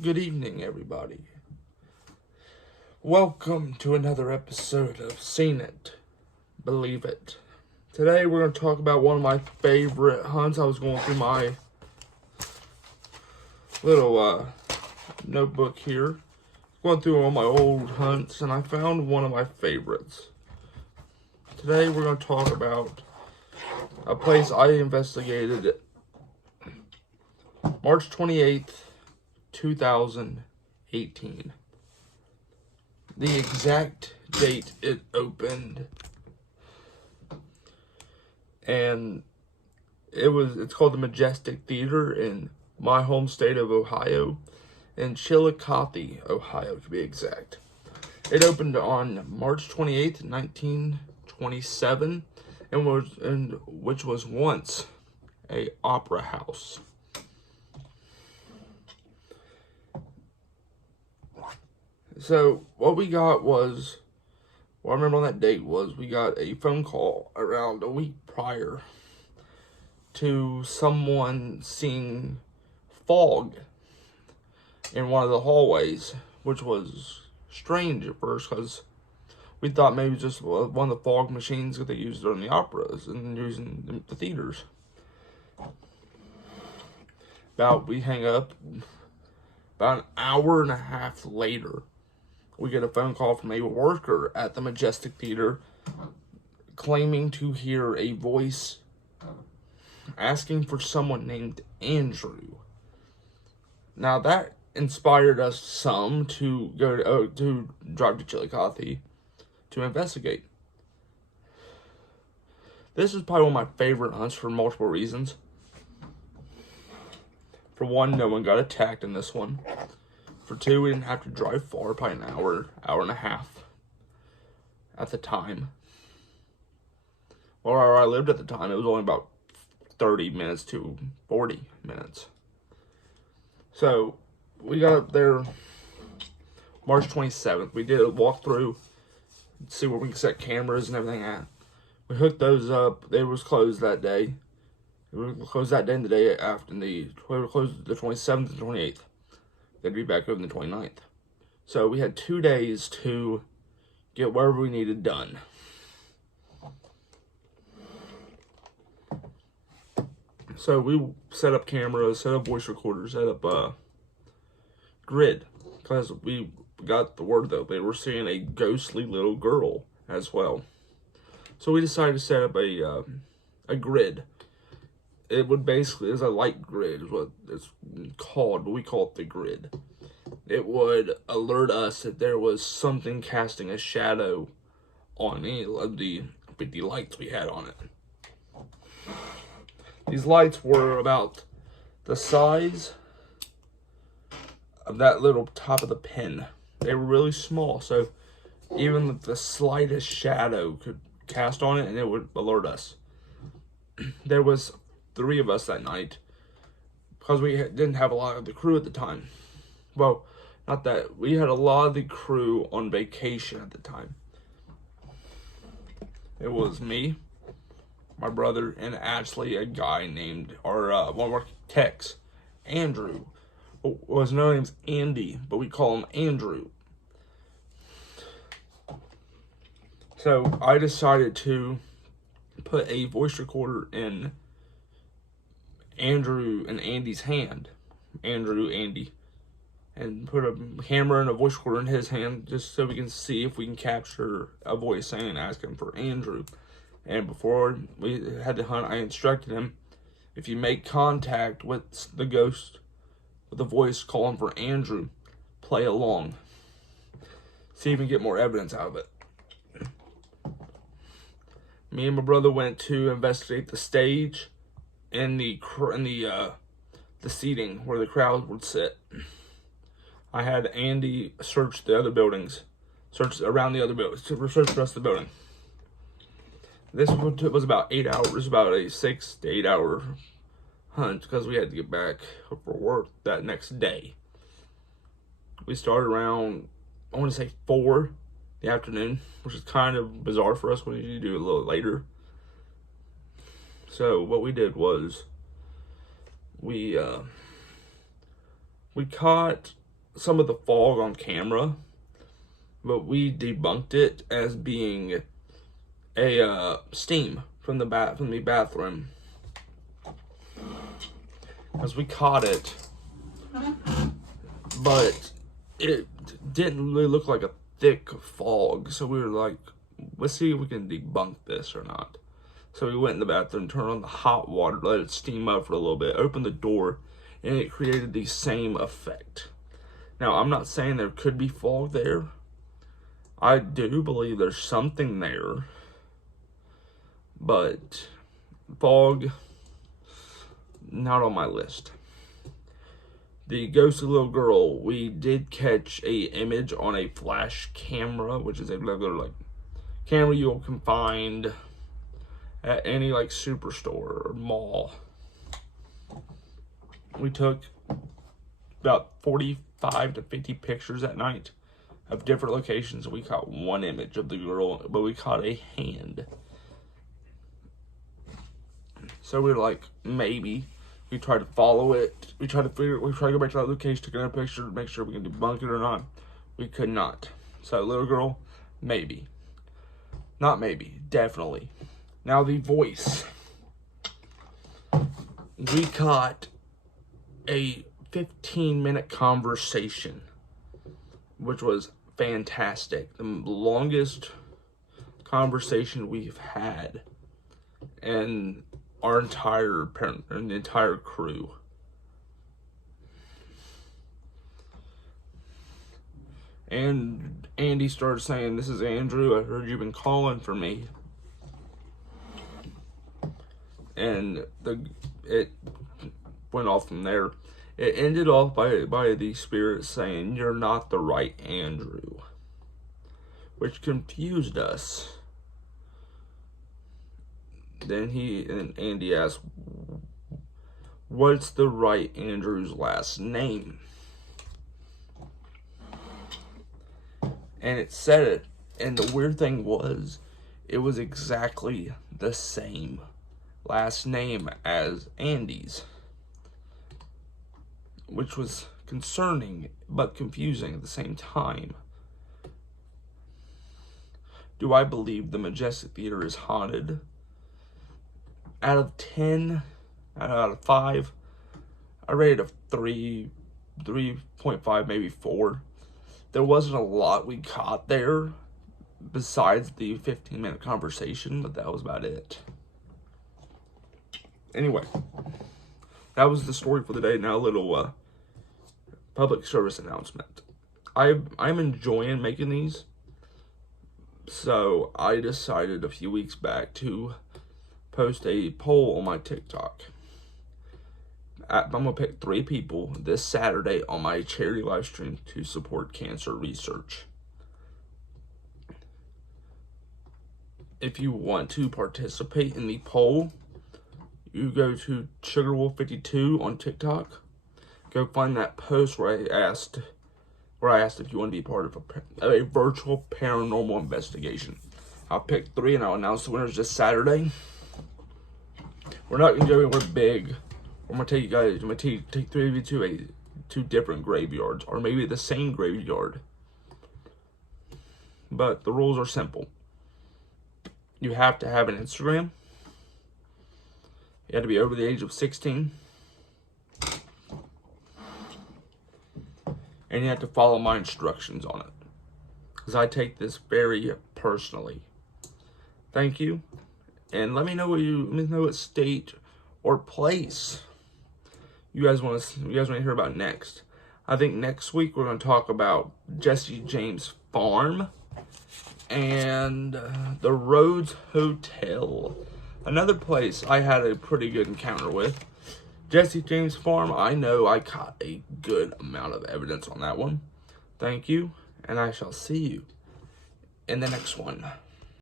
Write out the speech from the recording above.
Good evening, everybody. Welcome to another episode of Seen It, Believe It. Today we're going to talk about one of my favorite hunts. I was going through my little notebook here, going through all my old hunts, and I found one of my favorites. Today we're going to talk about a place I investigated March 28th, 2018. The exact date it opened, and it's called the Majestic Theater in my home state of Ohio, in Chillicothe, Ohio to be exact. It opened on March 28th, 1927, which was once a opera house. So what we got was, what I remember on that date was, we got a phone call around a week prior to someone seeing fog in one of the hallways, which was strange at first because we thought maybe just one of the fog machines that they used during the operas and using the theaters. We hang up, about an hour and a half later, we get a phone call from a worker at the Majestic Theater claiming to hear a voice asking for someone named Andrew. Now that inspired us some to go to drive to Chillicothe to investigate. This is probably one of my favorite hunts for multiple reasons. For one, no one got attacked in this one. For two, we didn't have to drive far, probably an hour and a half at the time. Where I lived at the time, it was only about 30 minutes to 40 minutes. So we got up there March 27th. We did a walkthrough, see where we can set cameras and everything at. We hooked those up. They was closed that day. We were closed that day and the day after. We were closed the 27th and 28th. They'd be back open the 29th. So we had 2 days to get whatever we needed done. So we set up cameras, set up voice recorders, set up grid, because we got the word that they were seeing a ghostly little girl as well. So we decided to set up a grid. It would basically, is a light grid is what it's called, but we call it the grid. It would alert us that there was something casting a shadow on any of the 50 lights we had on it. These lights were about the size of that little top of the pin. They were really small, so even the slightest shadow could cast on it and it would alert us. There was 3 of us that night because we didn't have a lot of the crew at the time. Well, not that. We had a lot of the crew on vacation at the time. It was me, my brother, and actually a guy named, one of our techs, Andrew. Well, his name's Andy, but we call him Andrew. So I decided to put a voice recorder in Andrew and Andy's hand. Andy. And put a camera and a voice recorder in his hand just so we can see if we can capture a voice saying, asking for Andrew. And before we had to hunt, I instructed him, if you make contact with the ghost, with the voice calling for Andrew, play along. See if we can get more evidence out of it. Me and my brother went to investigate the stage and the seating where the crowd would sit. I had Andy search the other buildings, search around the other buildings, search the rest of the building. This was about 8 hours, about a 6 to 8 hour hunt because we had to get back for work that next day. We started around, I want to say 4 in the afternoon, which is kind of bizarre for us. We usually do it a little later. So what we did was we caught some of the fog on camera, but we debunked it as being a steam from the bathroom, as we caught it, but it didn't really look like a thick fog. So we were like, let's see if we can debunk this or not. So we went in the bathroom, turned on the hot water, let it steam up for a little bit, opened the door, and it created the same effect. Now, I'm not saying there could be fog there. I do believe there's something there. But fog, not on my list. The ghostly little girl, we did catch a image on a flash camera, which is a regular like camera you can find at any like superstore or mall. We took about 45 to 50 pictures at night of different locations. We caught one image of the girl, but we caught a hand. So we were like, maybe. We tried to follow it. We tried to go back to that location, take another picture to make sure we can debunk it or not. We could not. So little girl, maybe. Not maybe, definitely. Now the voice. We caught a 15-minute conversation, which was fantastic. The longest conversation we've had in our entire crew. And Andy started saying, "This is Andrew. I heard you've been calling for me." And it went off from there. It ended off by the spirit saying, "You're not the right Andrew," which confused us. Then Andy asked, "What's the right Andrew's last name?" And it said it, and the weird thing was, it was exactly the same last name as Andy's, which was concerning but confusing at the same time. Do I believe the Majestic Theater is haunted? Out of 10, out of 5, I rated a 3.5, maybe 4. There wasn't a lot we caught there besides the 15-minute conversation, but that was about it. Anyway, that was the story for the day. Now a little public service announcement. I'm enjoying making these, so I decided a few weeks back to post a poll on my TikTok. I'm going to pick 3 people this Saturday on my charity live stream to support cancer research. If you want to participate in the poll, you go to SugarWolf52 on TikTok. Go find that post where I asked if you want to be part of a virtual paranormal investigation. I'll pick 3 and I'll announce the winners this Saturday. We're not going to go anywhere big. I'm going to take you guys, I'm going to take 3 of you to 2 different graveyards, or maybe the same graveyard. But the rules are simple. You have to have an Instagram. You have to be over the age of 16. And you have to follow my instructions on it, because I take this very personally. Thank you. And let me know what state or place you guys want to hear about next. I think next week we're going to talk about Jesse James Farm and the Rhodes Hotel, another place I had a pretty good encounter with. Jesse James Farm, I know I caught a good amount of evidence on that one. Thank you, and I shall see you in the next one.